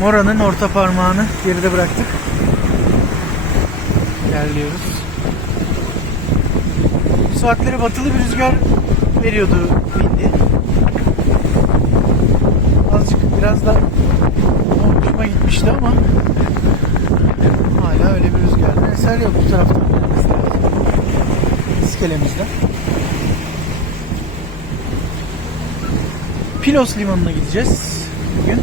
Mora'nın orta parmağını geride bıraktık. İlerliyoruz. Bu saatleri batılı bir rüzgar veriyordu bindi. Azıcık biraz da hoşuma gitmişti ama hala öyle bir rüzgardan eser yok bu taraftan gelmesi lazım. Pilos limanına gideceğiz bugün.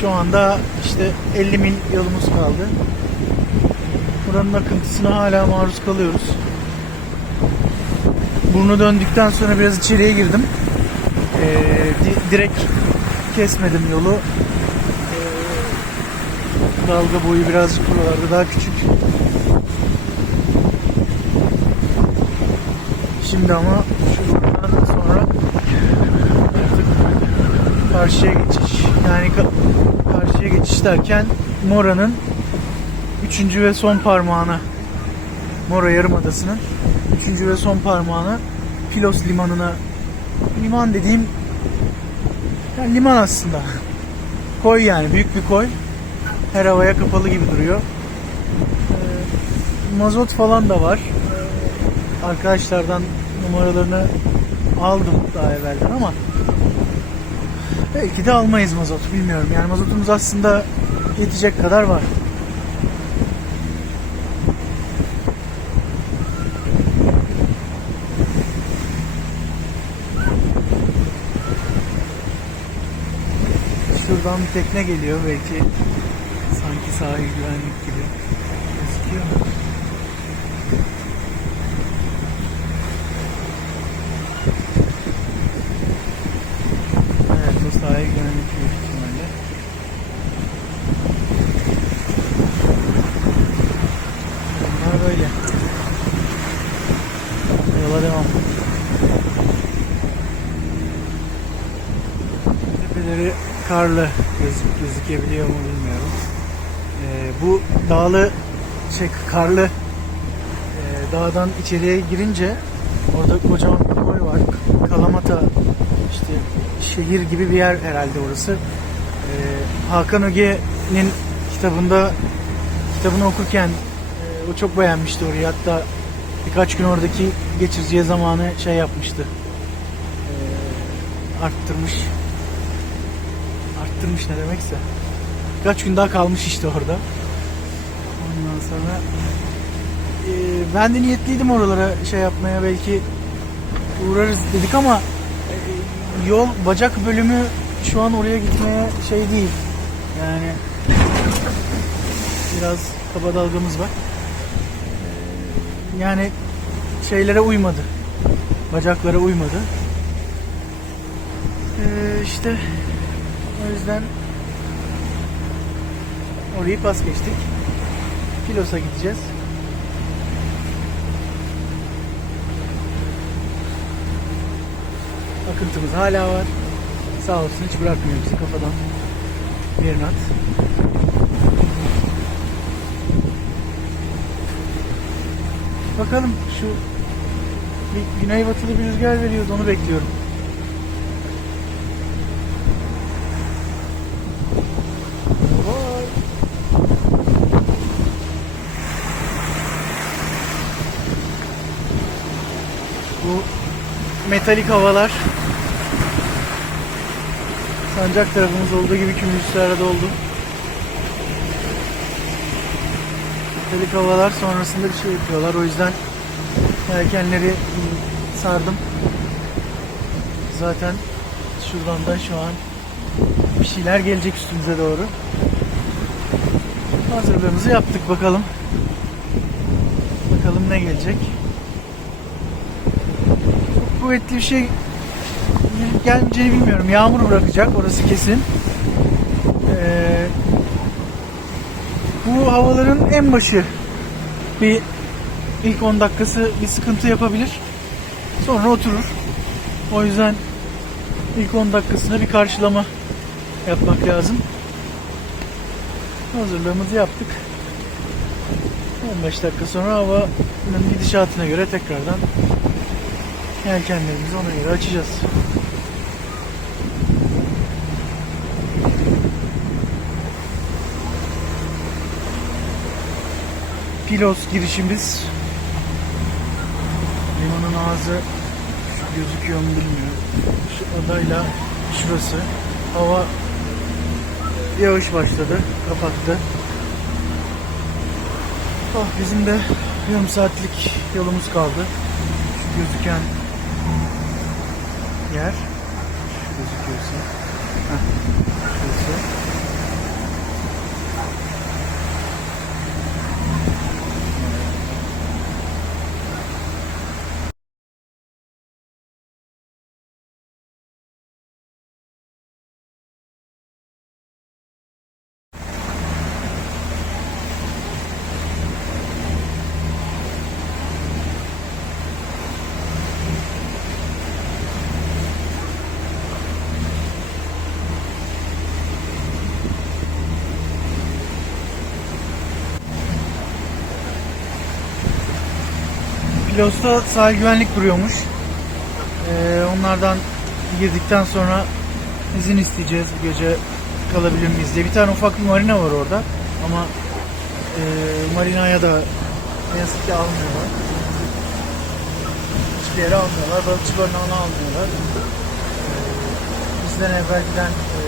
Şu anda işte 50 mil yolumuz kaldı. Buranın akıntısına hala maruz kalıyoruz. Burnu döndükten sonra biraz içeriye girdim. Ee, di- direkt kesmedim yolu. Ee, dalga boyu birazcık buralarda daha küçük. Şimdi ama şuradan sonra artık karşıya geçiş. Yani ka- karşıya geçiş derken Mora'nın üçüncü ve son parmağına Mora Yarımadası'nın üçüncü ve son parmağına Pilos limanına liman dediğim yani liman aslında. Koy yani büyük bir koy. Her havaya kapalı gibi duruyor. Ee, mazot falan da var. Ee, arkadaşlardan numaralarını aldım daha evvelden ama belki de almayız mazot bilmiyorum. Yani mazotumuz aslında yetecek kadar var. Şuradan bir tekne geliyor belki sanki sahil güvenlik gibi gözüküyor mu? Evet o sahil güvenlik büyük ihtimalle. Bunlar böyle. Yola devam. Tepeleri karlı gözük, gözükebiliyor mu bilmiyorum. Ee, bu dağlı şey karlı e, dağdan içeriye girince orada kocaman bir koy var. Kalamata işte şehir gibi bir yer herhalde orası. Ee, Hakan Öge'nin kitabında kitabını okurken e, o çok beğenmişti orayı. Hatta birkaç gün oradaki geçireceği zamanı şey yapmıştı. Ee, arttırmış arttırmış ne demekse. Birkaç gün daha kalmış işte orada. Ondan sonra e, ben de niyetliydim oralara şey yapmaya belki uğrarız dedik ama e, yol bacak bölümü şu an oraya gitmeye şey değil. Yani biraz kaba dalgamız var. E, yani şeylere uymadı. Bacaklara uymadı. E, işte o yüzden orayı pas geçtik. Kilos'a gideceğiz. Akıntımız hala var. Sağ olsun hiç bırakmıyor bizi kafadan. Bir nat. Bakalım şu bir güneybatılı bir rüzgar veriyordu onu bekliyorum. Metalik havalar sancak tarafımız olduğu gibi kümüslerle doldu. Metalik havalar sonrasında bir şey yapıyorlar. O yüzden yelkenleri sardım. Zaten şuradan da şu an bir şeyler gelecek üstümüze doğru. Hazırlığımızı yaptık bakalım. Bakalım ne gelecek. Kuvvetli bir şey gelip gelmeyeceğini bilmiyorum. Yağmur bırakacak orası kesin. Ee, bu havaların en başı bir ilk 10 dakikası bir sıkıntı yapabilir. Sonra oturur. O yüzden ilk 10 dakikasında bir karşılama yapmak lazım. Hazırlığımızı yaptık. 15 dakika sonra havanın gidişatına göre tekrardan yelkenlerimizi ona göre açacağız. Pilos girişimiz. Limanın ağzı şu gözüküyor mu bilmiyorum. Şu adayla şurası. Hava yağış başladı. Kapattı. Oh, bizim de yarım saatlik yolumuz kaldı. Şu gözüken yer. Şu gözüküyorsa. Heh, şurası. Pilos'ta sahil güvenlik duruyormuş. Ee, onlardan girdikten sonra izin isteyeceğiz bu gece kalabilir miyiz diye. Bir tane ufak bir marina var orada ama e, marinaya da ne yazık ki almıyorlar. Hiçbir yere almıyorlar. Balıkçı barınağına almıyorlar. Ee, bizden evvel giden e,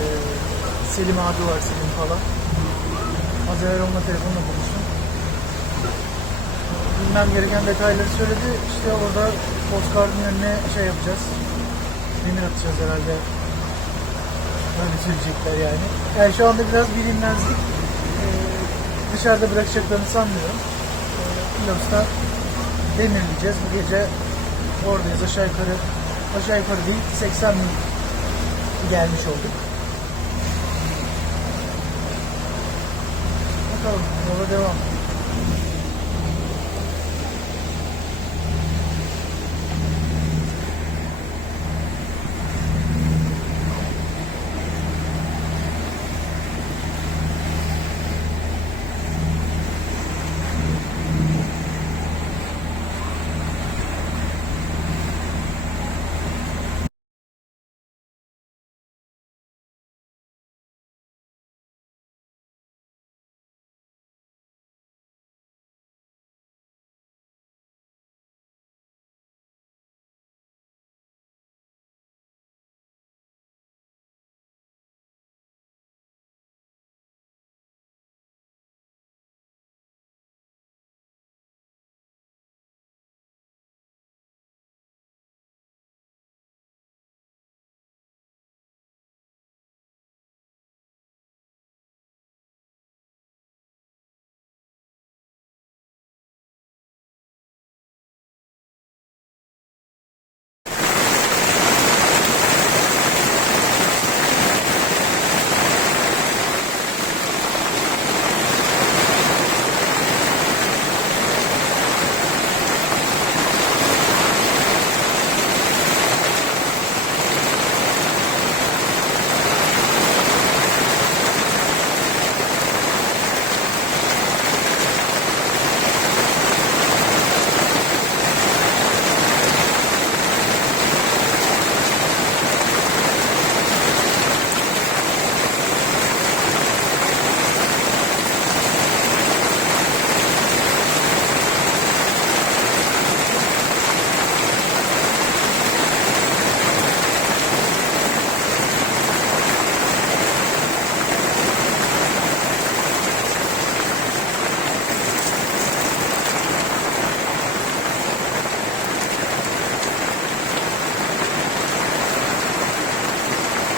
Selim abi var Selim falan. Az evvel onunla telefonla konuştum bilmem gereken detayları söyledi. İşte orada Postcard'ın önüne şey yapacağız. Demir atacağız herhalde. Öyle söyleyecekler yani. Yani şu anda biraz bilinmezlik. Ee, dışarıda bırakacaklarını sanmıyorum. Ee, Pilot'ta demirleyeceğiz. Bu gece oradayız aşağı yukarı. Aşağı yukarı değil 80 bin gelmiş olduk. Bakalım yola devam.